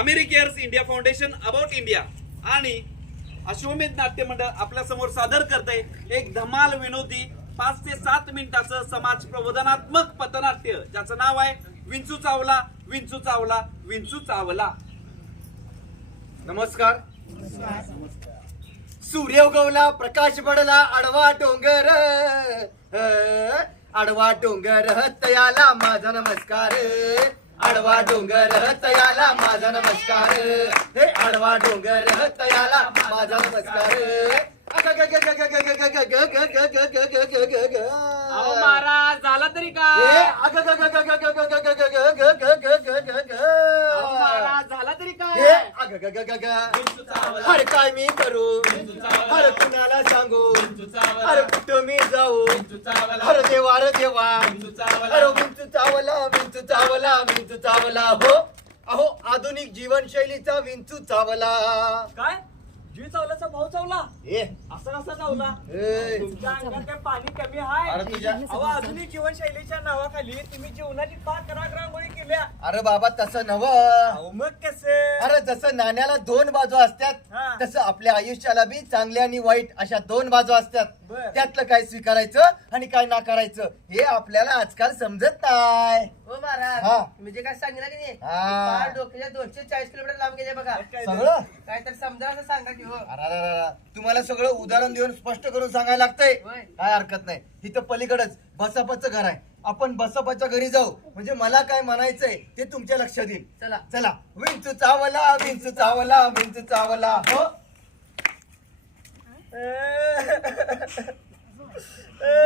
Americares India foundation about India आणि अश्वमेध नाट्य मंडळ आपल्यासमोर सादर करते एक धमाल विनोदी पाच ते सात मिनिटाचं समाज प्रबोधनात्मक पथनाट्य ज्याचं नाव आहे विंचू चावला विंचू चावला विंचू चावला. नमस्कार. सूर्य उगवला प्रकाश पडला आडवा डोंगर आडवा डोंगर तयाला माझा नमस्कार. आडवा डोंगर तयाला माझा नमस्कार हे आडवा डोंगर तयाला माझा नमस्कार अहो महाराज झाला तरी हे, काय अग, काय ग, ग, ग, ग. अरे काय मी करू अरे कुणाला सांगू अरे कुठं मी जाऊ अरे देवा अरे देवा अरे विंचू चावला विंचू चावला विंचू चावला हो अहो आधुनिक जीवनशैलीचा विंचू चावला काय जीव चावल्याचा भाऊ चावला. ए. असं कसा चावला. ए, तुमच्या अंगात काय पाणी कमी आहे. अरे तुझ्या अहो आधुनिक जीवनशैलीच्या नावाखाली तुम्ही जीवनाची पाच राग रांगोळी केल्या. अरे बाबा तसं नव अहो मग कसे? अरे जसं नाण्याला दोन बाजू हा. असतात तसं आपल्या आयुष्याला बी चांगले आणि वाईट अशा दोन बाजू असतात. बर. त्यातलं काय स्वीकारायचं आणि काय नाकारायचं हे आपल्याला आजकाल समजत नाही. हो महाराज. हा. म्हणजे काय सांगितलं की नाही हा. पार डोक्याच्या दोनशे चाळीस किलोमीटर लांब गेले बघा. काय सगळं? काय तर समजा असं सांगा की हो. तुम्हाला सगळं उदाहरण देऊन स्पष्ट करून सांगायला लागतंय? होय. काय हरकत नाही. इथं पलीकडच बसापाचं घर आहे. आपण बसापाच्या घरी जाऊ. म्हणजे मला काय म्हणायचंय ते तुमच्या लक्षात येईल. चला. चला. विंचू चावला विंचू चावला विंचू चावला. हो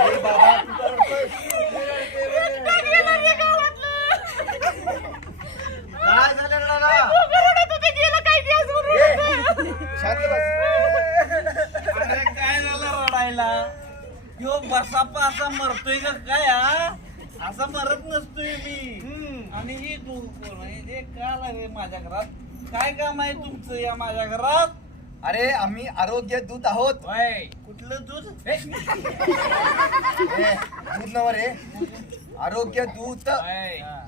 अरे बाबा, तुझा रडतोय. काय झालं रडायला? ए, शांत बस. अरे काय झालं रडायला ह्यो बसापा असा मरतोय का काय हा? असा मरत नसतोय मी. आणि ही तू कोण आहे? हे का रे माझ्या घरात. काय काम आहे तुमचं या माझ्या घरात? अरे आम्ही आरोग्य दूत आहोत. कुठलं दूध ए, दूत नव रे. आरोग्य दूत.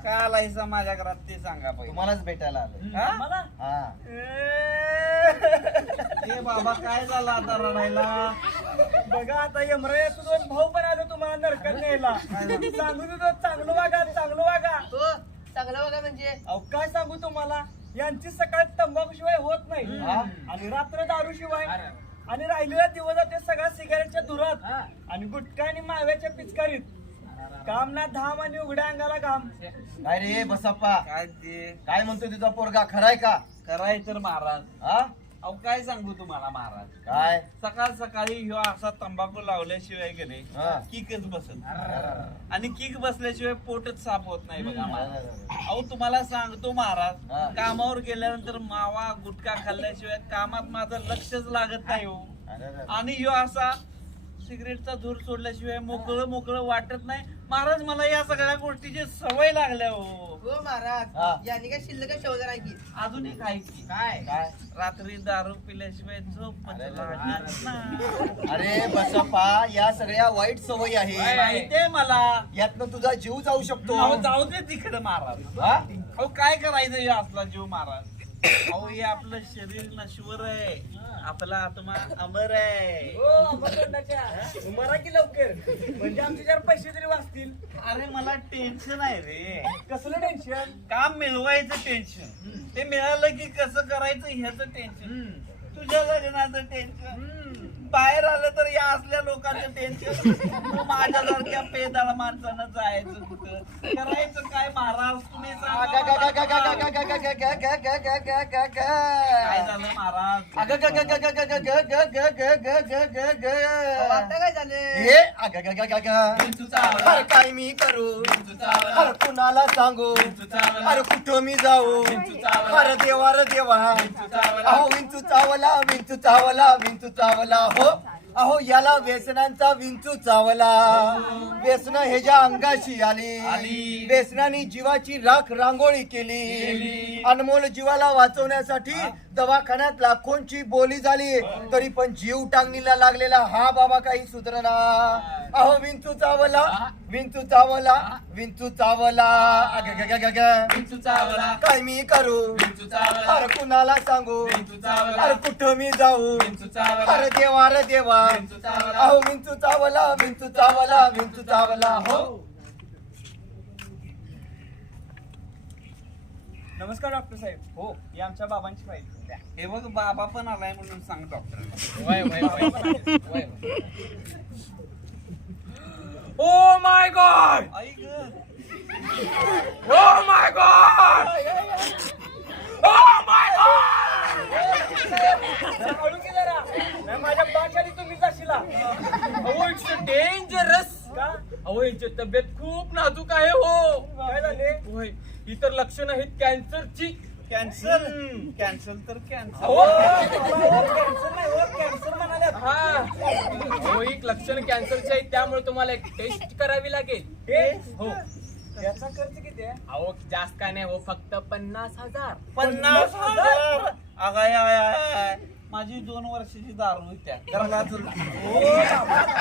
का आलायसा माझ्या घरात ते सांगा पाहिजे तुम्हालाच भेटायला आलो हा? मला हा. ए बाबा काय झालं आता रडायला? बघा आता यमराय दोन भाऊ पण आलो तुम्हाला नरकत न्यायला. सांगू देतो चांगलं वागा चांगलं वागा. हो चांगलं बघा म्हणजे? अहो काय सांगू तुम्हाला? यांची सकाळ तंबाखू शिवाय होत नाही. हा? आणि रात्र दारू शिवाय आणि राहिलेला दिवस ते सगळ्या सिगारेटच्या धुरात आणि गुटखा आणि माव्याच्या पिचकारीत. काम ना धाम आणि उघड्या अंगाला घाम. काय रे बसप्पा. काय ते? काय म्हणतो तुझा पोरगा? खराय का? कराय तर महाराज. हा? अहो काय सांगू तुम्हाला महाराज? काय? सकाळ सकाळी ह्यो असा तंबाखू लावल्याशिवाय गेले हा. किकच बसत आणि किक बसल्याशिवाय पोटच साफ होत नाही बघा महाराज. अहो तुम्हाला सांगतो महाराज. कामावर गेल्यानंतर मावा गुटखा खाल्ल्याशिवाय कामात माझं लक्षच लागत नाही हो. आणि ह्यो असा सिगरेटचा धूर सोडल्याशिवाय मोकळं मोकळं वाटत नाही. महाराज मला या सगळ्या गोष्टीची सवय लागल्या हो. हो हा. महाराज यांनी काय शिल्लक शोधन आहे की? अजून एक आहे की? काय? काय? रात्री दारू पिल्याशिवाय झोप अरे लागत नाही. अरे बसप्पा या सगळ्या वाईट सवयी आहे माहितीये मला? यातनं तुझा जीव जाऊ शकतो. अहो जाऊ दे तिकडे महाराज. हा? अहो काय करायचं हे असला जीव महाराज? अहो हे आपलं शरीर नश्वर आहे. आपला आत्मा अमर आहे हो. मरा की लवकर म्हणजे आमचे चार पैसे तरी वाचतील अरे मला टेन्शन आहे रे कसलं टेन्शन काम मिळवायचं टेन्शन ते मिळालं की कसं करायचं ह्याचं टेन्शन तुझ्या लग्नाचं टेन्शन बाहेर आलं तर या असल्या लोकांचं टेन्शन माझ्यासारख्या पेदाळ माणसानं जायचं कुठं करायचं काय महाराज तुम्ही. काय झालं महाराज आता काय झालं हे अरे काय मी करू अरे कुणाला सांगू अरे कुठं मी जाऊ अरे देवा रे देवा अहो विंचू चावला विंचू चावला विंचू चावला हो अहो याला व्यसनांचा विंचू चावला व्यसन ह्याच्या अंगाशी आली आली. व्यसनाने जीवाची राख रांगोळी केली अनमोल जीवाला वाचवण्यासाठी दवाखान्यात लाखोंची बोली झाली तरी पण जीव टांगणीला लागलेला हा बाबा काही सुधरना. अहो विंचू चावला विंचू चावला विंचू चावला. विंचू चावला. काय मी करू? विंचू चावला. अरे कुणाला सांगू? विंचू चावला. अरे कुठं मी जाऊ? विंचू चावला. अरे देवा अरे देवा. विंचू चावला. अहो विंचू चावला विंचू चावला विंचू चावला. हो. नमस्कार डॉक्टर साहेब. हो ही आमच्या बाबांची फाईल. द्या. हे बघ बाबा पण आलाय म्हणून सांग डॉक्टर वय वय वय. वय. ओ माय गॉड! आई ग. Oh my God! Oh my god! जरा हळू की जरा. नाही माझ्या बाच्याने तुम्ही जाशीला इट्स डेंजरस अहो यांची तब्येत खूप नाजूक आहे हो. काय झाले होय. ही तर लक्षणं आहेत कॅन्सरची. कॅन्सर? कॅन्सर तर कॅन्सर. हो नाही हो म्हणाले हा. हो एक लक्षण कॅन्सरची आहेत त्यामुळे तुम्हाला एक टेस्ट करावी लागेल. हो. याचा खर्च किती आहे? अहो जास्त काय नाही हो फक्त पन्नास हजार. पन्नास हजार? अगाय आय आय आय. माझी दोन वर्षाची दारू होत्या. घरला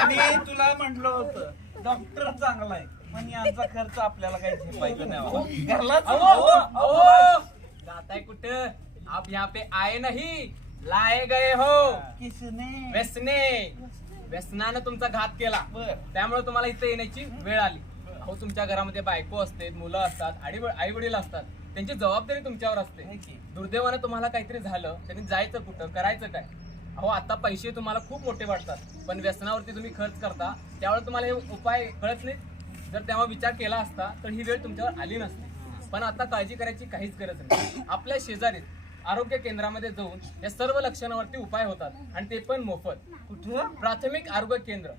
मी तुला म्हंटल होतं डॉक्टर चांगला आहे. पण यांचा खर्च आपल्याला काही झेपायचा नाही बाबा. घरला जाताय कुठं? आप यहाँ पे आए नहीं. लाए गए हो. किसने? व्यसने. व्यसनानं तुमचा घात केला. त्यामुळे तुम्हाला इथे येण्याची वेळ आली. अहो तुमच्या घरामध्ये बायको असते मुलं असतात आई वडील असतात. त्यांची जबाबदारी तुमच्यावर असते? दुर्दैवानं तुम्हाला काहीतरी झालं त्यांनी जायचं कुठं करायचं काय? अहो आता पैसे तुम्हाला खूप मोठे वाटतात पण व्यसनावरती तुम्ही खर्च करता त्यावेळेला तुम्हाला हे उपाय कळत नाहीत. जर तेव्हा विचार केला असता तर ही वेळ तुमच्यावर आली नसती. पण आता काळजी करायची काहीच गरज नाही. आपल्या शेजारीच आरोग्य केंद्रामध्ये जाऊन या सर्व लक्षणावरती उपाय होतात आणि ते पण मोफत. कुठं? प्राथमिक आरोग्य केंद्र.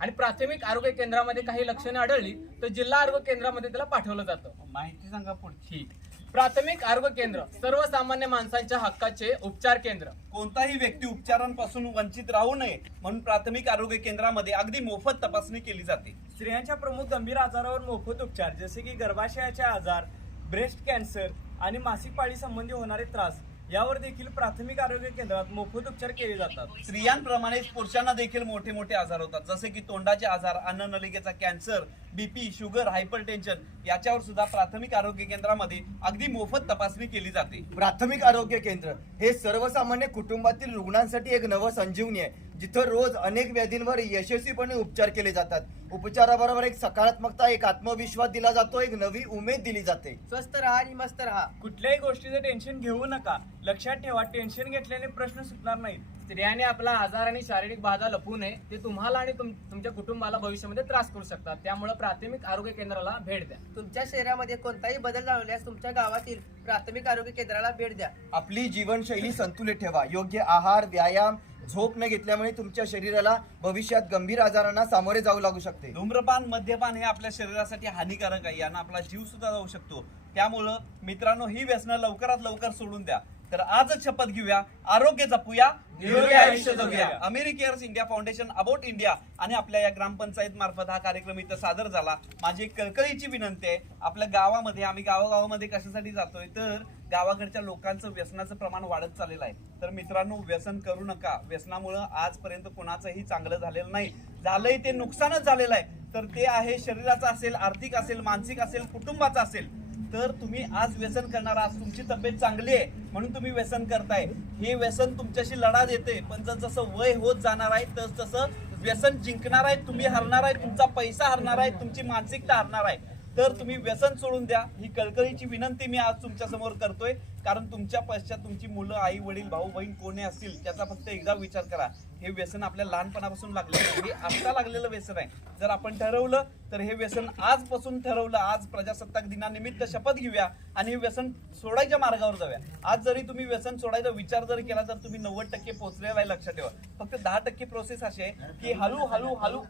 आणि प्राथमिक आरोग्य केंद्रामध्ये काही लक्षणे आढळली तर जिल्हा आरोग्य केंद्रामध्ये त्याला पाठवलं जातं. माहिती सांगा पुढची. ठीक. प्राथमिक आरोग्य केंद्र सर्वसामान्य माणसांच्या हक्काचे उपचार केंद्र. कोणताही व्यक्ती उपचारांपासून वंचित राहू नये म्हणून प्राथमिक आरोग्य केंद्रामध्ये अगदी मोफत तपासणी केली जाते. स्त्रियांच्या प्रमुख गंभीर आजारावर मोफत उपचार जसे की गर्भाशयाचे आजार ब्रेस्ट कॅन्सर आणि मासिक पाळी संबंधी होणारे त्रास यावर देखील प्राथमिक आरोग्य केंद्रात मोफत उपचार केले जातात. स्त्रियांप्रमाणेच पुरुषांना देखील मोठे मोठे आजार होतात जसे की तोंडाचे आजार अन्ननलिकेचा cancer BP sugar hypertension याच्यावर सुद्धा प्राथमिक आरोग्य केंद्रामध्ये अगदी मोफत तपासणी केली जाते. प्राथमिक आरोग्य केंद्र हे सर्वसामान्य कुटुंबातील रुग्णांसाठी एक नवं संजीवनी आहे जिथं रोज अनेक व्याधींवर यशस्वीपणे उपचार केले जातात. उपचाराबरोबर एक सकारात्मकता एक आत्मविश्वास दिला जातो एक नवी उमेद दिली जाते. स्वस्त राहा आणि मस्त राहा. कुठल्याही गोष्टीचं टेन्शन घेऊ नका. लक्षात ठेवा टेन्शन घेतल्याने प्रश्न सुटणार नाहीत. स्त्रियाने आपला आजार आणि शारीरिक बाधा लपवू नये ते तुम्हाला आणि तुम- तुमच्या कुटुंबाला भविष्यामध्ये त्रास करू शकतात. त्यामुळे प्राथमिक आरोग्य केंद्राला भेट द्या. तुमच्या शरीरामध्ये कोणताही बदल जाणवल्यास तुमच्या गावातील प्राथमिक आरोग्य केंद्राला भेट द्या. आपली जीवनशैली संतुलित ठेवा. योग्य आहार व्यायाम झोप न घेतल्यामुळे तुमच्या शरीराला भविष्यात गंभीर आजारांना सामोरे जाऊ लागू शकते. धूम्रपान मद्यपान हे आपल्या शरीरासाठी हानिकारक आहे. यानं आपला जीव सुद्धा जाऊ शकतो. त्यामुळं मित्रांनो ही व्यसनं लवकरात लवकर सोडून द्या. तर आजच शपथ घेऊया आरोग्य जपूया निरोगी आयुष्य जगूया. Americares India foundation about India आणि आपल्या या ग्रामपंचायत मार्फत हा कार्यक्रम इथं सादर झाला. माझी कळकळीची विनंती आहे आपल्या गावामध्ये आम्ही गावागावामध्ये कशासाठी जातोय तर गावाकडच्या लोकांचं व्यसनाचं प्रमाण वाढत चाललेलं आहे. तर मित्रांनो व्यसन करू नका. व्यसनामुळं आजपर्यंत कोणाचंही चांगलं झालेलं नाही. झालंय ते नुकसानच झालेलं आहे. तर ते आहे शरीराचं असेल आर्थिक असेल मानसिक असेल कुटुंबाचं असेल तर तुम्ही आज व्यसन करणार आज तुमची तब्येत चांगली आहे म्हणून तुम्ही व्यसन करताय. हे व्यसन तुमच्याशी लढा देते. पण जर जसं वय होत जाणार आहे तस तसं व्यसन जिंकणार आहे तुम्ही हरणार आहे तुमचा पैसा हरणार आहे तुमची मानसिकता हरणार आहे. तर तुम्ही व्यसन सोडून द्या. ही कळकळीची विनंती मी आज तुमच्यासमोर करतोय. कारण तुमच्या पश्चात तुमची मुलं आई वडील भाऊ बहीण कोणी असतील त्याचा फक्त एकदा विचार करा. हे व्यसन आपल्या लहानपणापासून लागलेलं आहे. हे आता लागलेलं व्यसन आहे. जर आपण ठरवलं तर हे व्यसन आजपासून ठरवलं. आज प्रजासत्ताक दिनानिमित्त शपथ घेऊया आणि हे व्यसन सोडायच्या मार्गावर जाऊया. आज जरी तुम्ही व्यसन सोडायचा विचार जर केला तर तुम्ही नव्वद टक्के पोहोचलेला आहे लक्षात ठेवा. फक्त दहा टक्के प्रोसेस अशी आहे की हळू हळू हळू.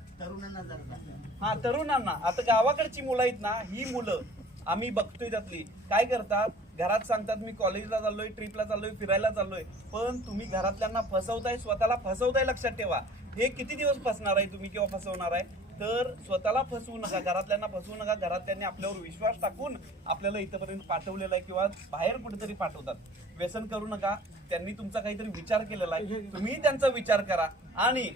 हा तरुणांना. आता गावाकडची मुलं आहेत ना ही मुलं आम्ही बघतोय त्यातली. काय करतात? घरात सांगतात मी कॉलेजला चाललोय ट्रिपला चाललोय फिरायला चाललोय. पण तुम्ही घरातल्यांना फसवताय स्वतःला फसवताय लक्षात ठेवा. हे किती दिवस फसणार आहे तुम्ही किंवा फसवणार आहे? तर स्वतःला फसवू नका घरातल्यांना फसवू नका. घरातल्यांनी आपल्यावर विश्वास टाकून आपल्याला इथंपर्यंत पाठवलेला आहे किंवा बाहेर कुठेतरी पाठवतात. व्यसन करू नका. त्यांनी तुमचा काहीतरी विचार केलेला आहे. तुम्ही त्यांचा विचार करा आणि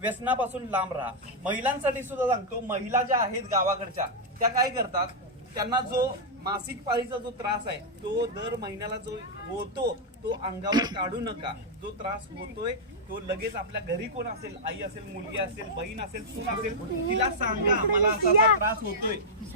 व्यसनापासून लांब राहा. महिलांसाठी सुद्धा सांगतो महिला ज्या आहेत गावाकडच्या त्या काय करतात? त्यांना जो मासिक पाळीचा जो त्रास आहे तो दर महिन्याला जो होतो तो अंगावर काढू नका. जो त्रास होतोय तो लगेच आपल्या घरी कोण असेल आई असेल मुलगी असेल बहीण असेल सून असेल तिला सांगा मला असा त्रास होतोय.